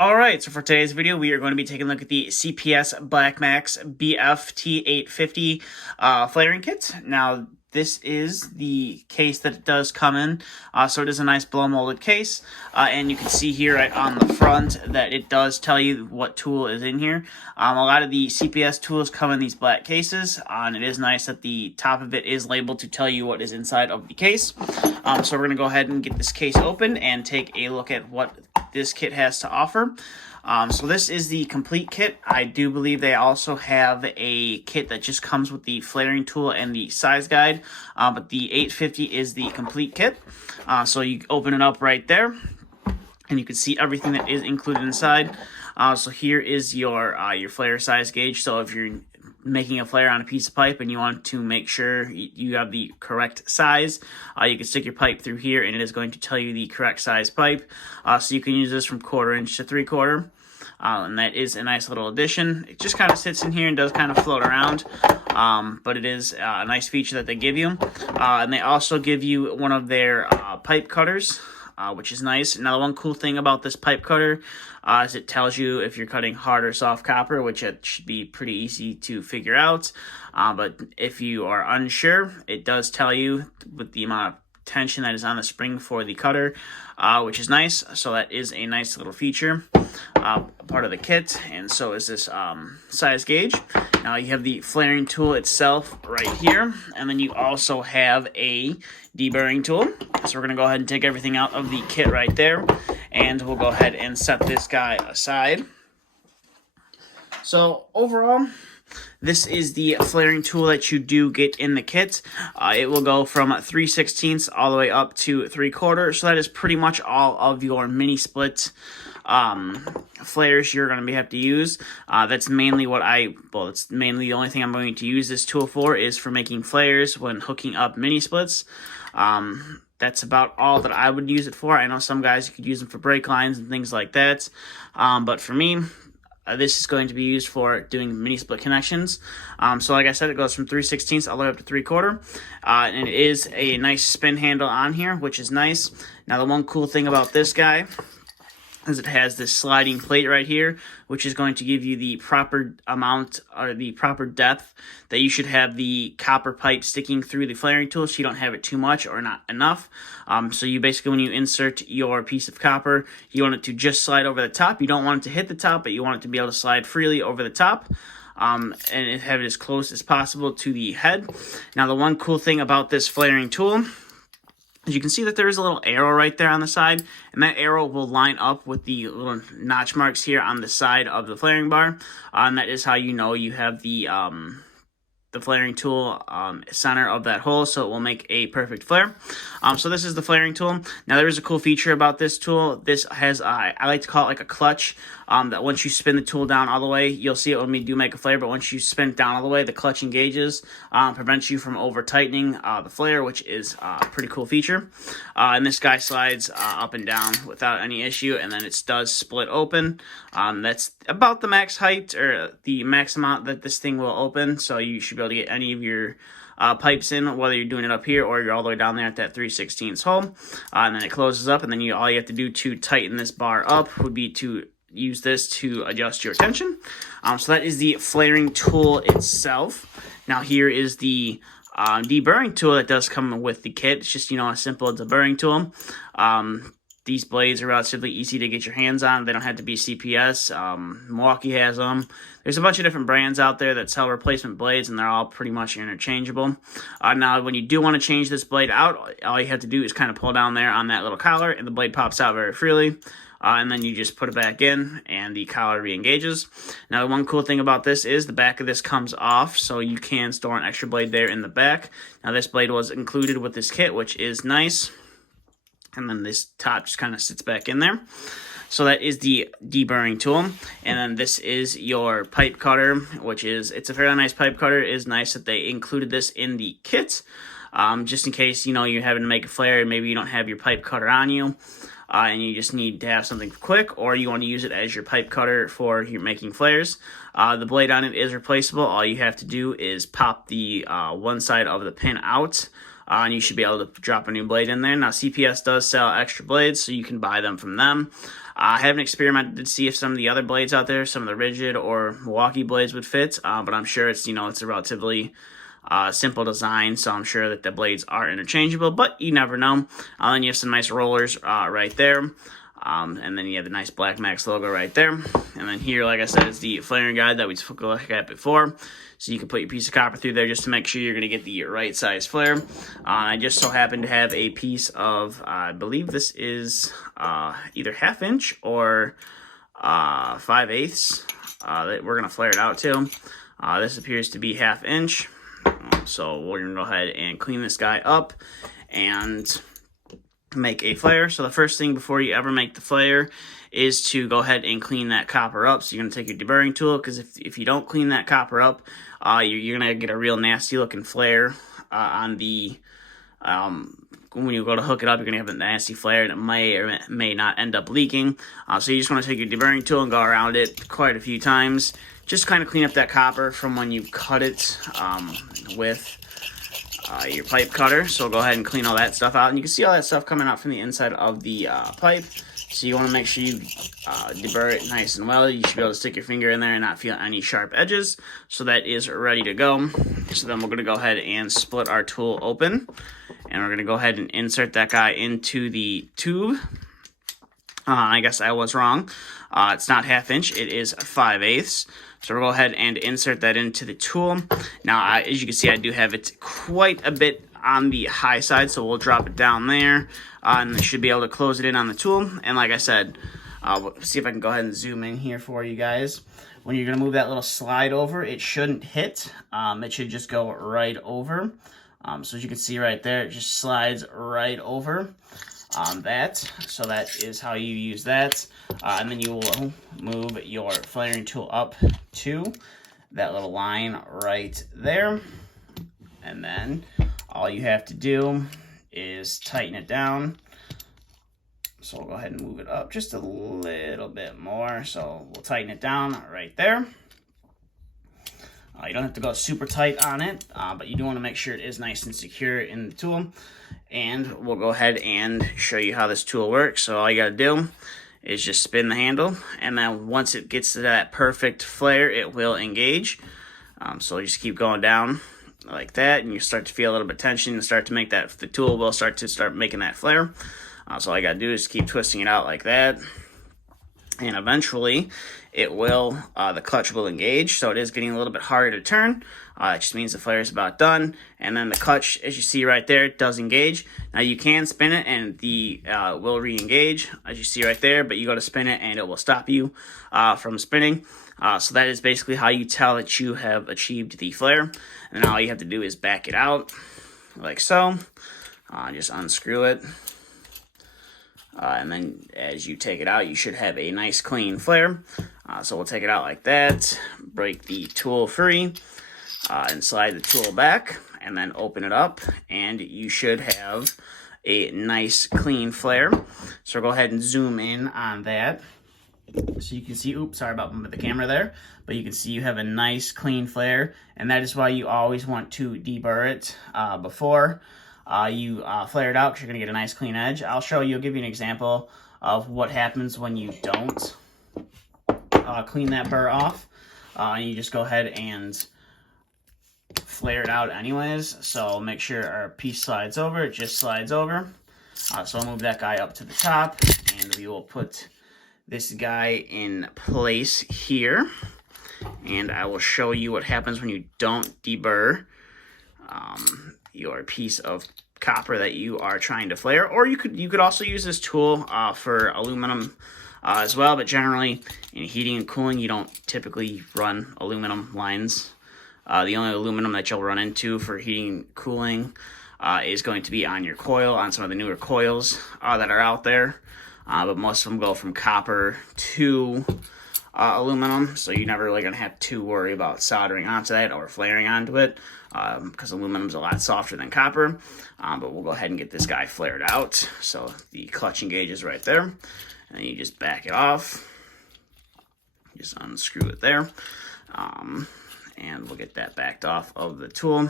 Alright, so for today's video, we are going to be taking a look at the CPS BlackMax BFT850 Flaring Kit. Now, this is the case that it does come in, so it is a nice blow-molded case, and you can see here right on the front that it does tell you what tool is in here. A lot of the CPS tools come in these black cases, and it is nice that the top of it is labeled to tell you what is inside of the case. So we're going to go ahead and get this case open and take a look at what this kit has to offer. So this is the complete kit. I do believe they also have a kit that just comes with the flaring tool and the size guide, but the 850 is the complete kit. So you open it up right there, and you can see everything that is included inside. So here is your flare size gauge. So if you're making a flare on a piece of pipe and you want to make sure you have the correct size, you can stick your pipe through here and it is going to tell you the correct size pipe. So you can use this from 1/4 inch to 3/4, and that is a nice little addition. It just kind of sits in here and does kind of float around, but it is a nice feature that they give you. And they also give you one of their pipe cutters, which is nice. Now, the one cool thing about this pipe cutter is it tells you if you're cutting hard or soft copper, which it should be pretty easy to figure out. But if you are unsure, it does tell you with the amount of tension that is on the spring for the cutter, which is nice. So that is a nice little feature, part of the kit, and so is this size gauge. Now you have the flaring tool itself right here, and then you also have a deburring tool. So we're going to go ahead and take everything out of the kit right there, and we'll go ahead and set this guy aside. So overall, this is the flaring tool that you do get in the kit. It will go from 3/16 all the way up to 3/4. So that is pretty much all of your mini split flares you're going to have to use. That's mainly that's mainly the only thing I'm going to use this tool for, is for making flares when hooking up mini splits. That's about all that I would use it for. I know some guys could use them for brake lines and things like that, but for me, this is going to be used for doing mini split connections. So like I said, it goes from 3/16 all the way up to 3/4. And it is a nice spin handle on here, which is nice. Now, the one cool thing about this guy is it has this sliding plate right here, which is going to give you the proper amount or the proper depth that you should have the copper pipe sticking through the flaring tool, so you don't have it too much or not enough. So you basically, when you insert your piece of copper, you want it to just slide over the top. You don't want it to hit the top, but you want it to be able to slide freely over the top. And have it as close as possible to the head. Now, the one cool thing about this flaring tool, as you can see that there is a little arrow right there on the side, and that arrow will line up with the little notch marks here on the side of the flaring bar, and that is how you know you have the flaring tool center of that hole, so it will make a perfect flare. So this is the flaring tool. Now, there is a cool feature about this tool. This has, I like to call it like a clutch, that once you spin the tool down all the way, you'll see it when we do make a flare, but once you spin it down all the way, the clutch engages, prevents you from over-tightening the flare, which is a pretty cool feature. And this guy slides up and down without any issue, and then it does split open. That's about the max height, or the max amount that this thing will open, so you should be able to get any of your pipes in, whether you're doing it up here or you're all the way down there at that 3/16 hole. And then it closes up, and then all you have to do to tighten this bar up would be to use this to adjust your tension. So that is the flaring tool itself. Now, here is the deburring tool that does come with the kit. It's just, a simple deburring tool. These blades are relatively easy to get your hands on. They don't have to be CPS. Milwaukee has them. There's a bunch of different brands out there that sell replacement blades, and they're all pretty much interchangeable. Now, when you do want to change this blade out, all you have to do is kind of pull down there on that little collar, and the blade pops out very freely. And then you just put it back in, and the collar re-engages. Now, the one cool thing about this is the back of this comes off, so you can store an extra blade there in the back. Now, this blade was included with this kit, which is nice. And then this top just kind of sits back in there. So that is the deburring tool. And then this is your pipe cutter, which is, it's a fairly nice pipe cutter. It is nice that they included this in the kit, just in case, you're having to make a flare and maybe you don't have your pipe cutter on you, and you just need to have something quick, or you want to use it as your pipe cutter for your making flares. The blade on it is replaceable. All you have to do is pop the one side of the pin out, and you should be able to drop a new blade in there. Now, CPS does sell extra blades, so you can buy them from them. I haven't experimented to see if some of the other blades out there, some of the rigid or Milwaukee blades would fit, but I'm sure it's, it's a relatively simple design, so I'm sure that the blades are interchangeable, but you never know. Then you have some nice rollers right there. And then you have the nice BlackMax logo right there. And then here, like I said, is the flaring guide that we took a look at before. So you can put your piece of copper through there just to make sure you're going to get the right size flare. I just so happen to have a piece of, I believe this is either 1/2 inch or 5/8 that we're going to flare it out to. This appears to be 1/2 inch. So we're going to go ahead and clean this guy up and make a flare. So the first thing before you ever make the flare is to go ahead and clean that copper up. So you're going to take your deburring tool, because if you don't clean that copper up, you're going to get a real nasty looking flare on the when you go to hook it up. You're going to have a nasty flare, and it may or may not end up leaking. So you just want to take your deburring tool and go around it quite a few times, just kind of clean up that copper from when you cut it with your pipe cutter. So go ahead and clean all that stuff out, and you can see all that stuff coming out from the inside of the pipe. So you want to make sure you deburr it nice and well. You should be able to stick your finger in there and not feel any sharp edges. So that is ready to go. So then we're going to go ahead and split our tool open, and we're going to go ahead and insert that guy into the tube. I guess I was wrong. It's not 1/2 inch, it is 5/8. So we'll go ahead and insert that into the tool. Now, as you can see, I do have it quite a bit on the high side, so we'll drop it down there, and I should be able to close it in on the tool. And like I said, see if I can go ahead and zoom in here for you guys. When you're going to move that little slide over, it shouldn't hit. It should just go right over. So as you can see right there, it just slides right over that. So that is how you use that. And then you will move your flaring tool up to that little line right there. And then all you have to do is tighten it down. So we'll go ahead and move it up just a little bit more. So we'll tighten it down right there. You don't have to go super tight on it, but you do want to make sure it is nice and secure in the tool. And we'll go ahead and show you how this tool works. So all you got to do is just spin the handle, and then once it gets to that perfect flare, it will engage. So you just keep going down like that, and you start to feel a little bit of tension and start to make that, the tool will start making that flare. So all you got to do is keep twisting it out like that. And eventually it will, the clutch will engage. So it is getting a little bit harder to turn. It just means the flare is about done. And then the clutch, as you see right there, it does engage. Now you can spin it and the will re-engage, as you see right there, but you go to spin it and it will stop you from spinning. So that is basically how you tell that you have achieved the flare. And then all you have to do is back it out like so. Just unscrew it. And then as you take it out, you should have a nice clean flare. So we'll take it out like that, break the tool free, and slide the tool back, and then open it up, and you should have a nice clean flare. So go ahead and zoom in on that. So you can see, oops, sorry about moving the camera there, but you can see you have a nice clean flare, and that is why you always want to deburr it before you flare it out, because you're going to get a nice clean edge. I'll give you an example of what happens when you don't clean that burr off. You just go ahead and flare it out anyways. So make sure our piece slides over, it just slides over. So I'll move that guy up to the top, and we will put this guy in place here. And I will show you what happens when you don't deburr your piece of copper that you are trying to flare. Or you could also use this tool for aluminum as well, but generally in heating and cooling you don't typically run aluminum lines. The only aluminum that you'll run into for heating and cooling is going to be on your coil, on some of the newer coils that are out there, but most of them go from copper to aluminum, so you're never really going to have to worry about soldering onto that or flaring onto it, because aluminum's a lot softer than copper. But we'll go ahead and get this guy flared out. So the clutch engages right there, and then you just back it off, just unscrew it there, and we'll get that backed off of the tool.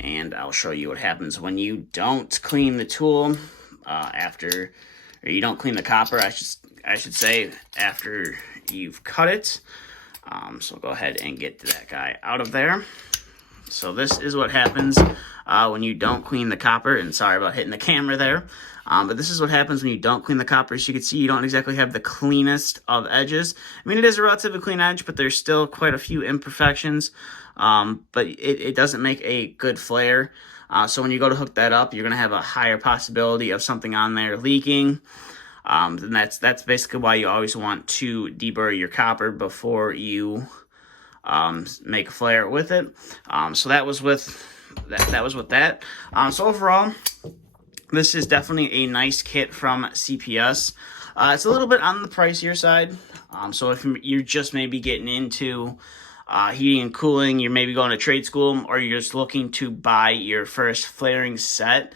and I'll show you what happens when you don't clean the tool or you don't clean the copper, I should say, after you've cut it. So go ahead and get that guy out of there. So this is what happens when you don't clean the copper, and sorry about hitting the camera there. But this is what happens when you don't clean the copper. As you can see, you don't exactly have the cleanest of edges. I mean, it is a relatively clean edge, but there's still quite a few imperfections. But it doesn't make a good flare. So when you go to hook that up, you're going to have a higher possibility of something on there leaking. And that's basically why you always want to deburr your copper before you make a flare with it. So that was with that. So overall, this is definitely a nice kit from CPS. It's a little bit on the pricier side. So if you're just maybe getting into heating and cooling, you're maybe going to trade school, or you're just looking to buy your first flaring set,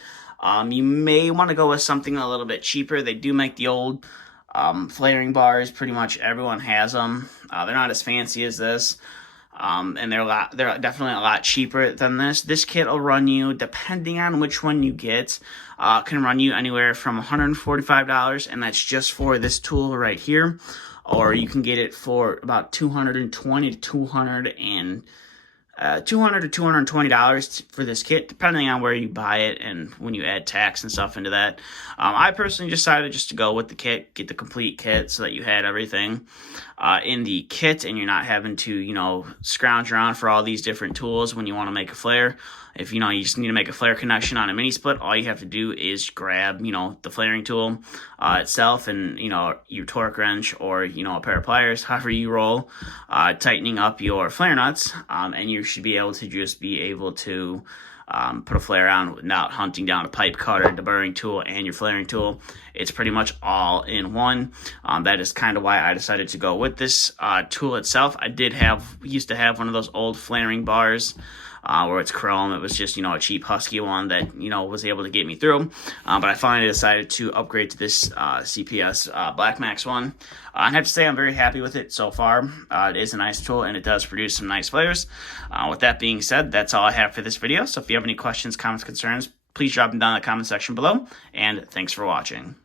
you may want to go with something a little bit cheaper. They do make the old flaring bars. Pretty much everyone has them. They're not as fancy as this. And they're definitely a lot cheaper than this. This kit will run you, depending on which one you get, can run you anywhere from $145, and that's just for this tool right here. Or you can get it for about $220 to $220 for this kit, depending on where you buy it and when you add tax and stuff into that. I personally decided just to go with the kit, get the complete kit, so that you had everything in the kit, and you're not having to, you know, scrounge around for all these different tools when you want to make a flare. If, you know, you just need to make a flare connection on a mini split, all you have to do is grab, you know, the flaring tool itself, and, you know, your torque wrench, or, you know, a pair of pliers, however you roll, tightening up your flare nuts, and you should be able to put a flare on without hunting down a pipe cutter, deburring tool, and your flaring tool. It's pretty much all in one. That is kind of why I decided to go with this tool itself. I used to have one of those old flaring bars where it's chrome. It was just, you know, a cheap Husky one that, you know, was able to get me through. But I finally decided to upgrade to this CPS BlackMax one. I have to say I'm very happy with it so far. It is a nice tool, and it does produce some nice flares. With that being said, that's all I have for this video. So if you have any questions, comments, concerns, please drop them down in the comment section below. And thanks for watching.